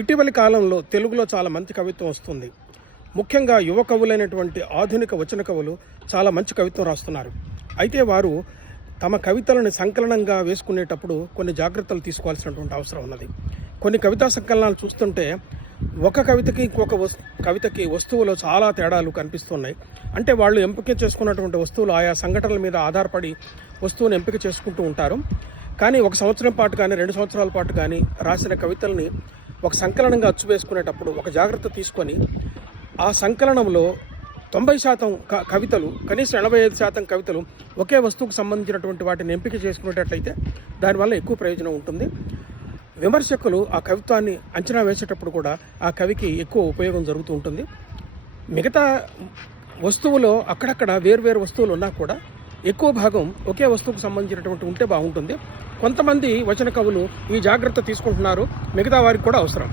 ఇటీవలి కాలంలో తెలుగులో చాలా మంచి కవిత్వం వస్తుంది. ముఖ్యంగా యువ కవులైనటువంటి ఆధునిక వచన కవులు చాలా మంచి కవిత్వం రాస్తున్నారు. అయితే వారు తమ కవితలను సంకలనంగా వేసుకునేటప్పుడు కొన్ని జాగ్రత్తలు తీసుకోవాల్సినటువంటి అవసరం ఉన్నది. కొన్ని కవితా సంకలనాలు చూస్తుంటే ఒక కవితకి ఇంకొక కవితకి వస్తువులో చాలా తేడాలు కనిపిస్తున్నాయి. అంటే వాళ్ళు ఎంపిక చేసుకున్నటువంటి వస్తువులు ఆయా సంఘటనల మీద ఆధారపడి వస్తువును ఎంపిక చేసుకుంటూ ఉంటారు. కానీ ఒక సంవత్సరం పాటు కానీ రెండు సంవత్సరాల పాటు కానీ రాసిన కవితల్ని ఒక సంకలనంగా అచ్చు వేసుకునేటప్పుడు ఒక జాగ్రత్త తీసుకొని ఆ సంకలనంలో తొంభై శాతం క- కవితలు కనీసం ఎనభై ఐదు శాతం కవితలు ఒకే వస్తువుకు సంబంధించినటువంటి వాటిని ఎంపిక చేసుకునేటట్లయితే దానివల్ల ఎక్కువ ప్రయోజనం ఉంటుంది. విమర్శకులు ఆ కవిత్వాన్ని అంచనా వేసేటప్పుడు కూడా ఆ కవికి ఎక్కువ ఉపయోగం జరుగుతూ ఉంటుంది. మిగతా వస్తువులో అక్కడక్కడ వేరువేరు వస్తువులు ఉన్నా కూడా ఎక్కువ భాగం ఒకే వస్తువుకు సంబంధించినటువంటి ఉంటే బాగుంటుంది. కొంతమంది వచన కవులు ఈ జాగ్రత్త తీసుకుంటున్నారు. మిగతా వారికి కూడా అవసరం.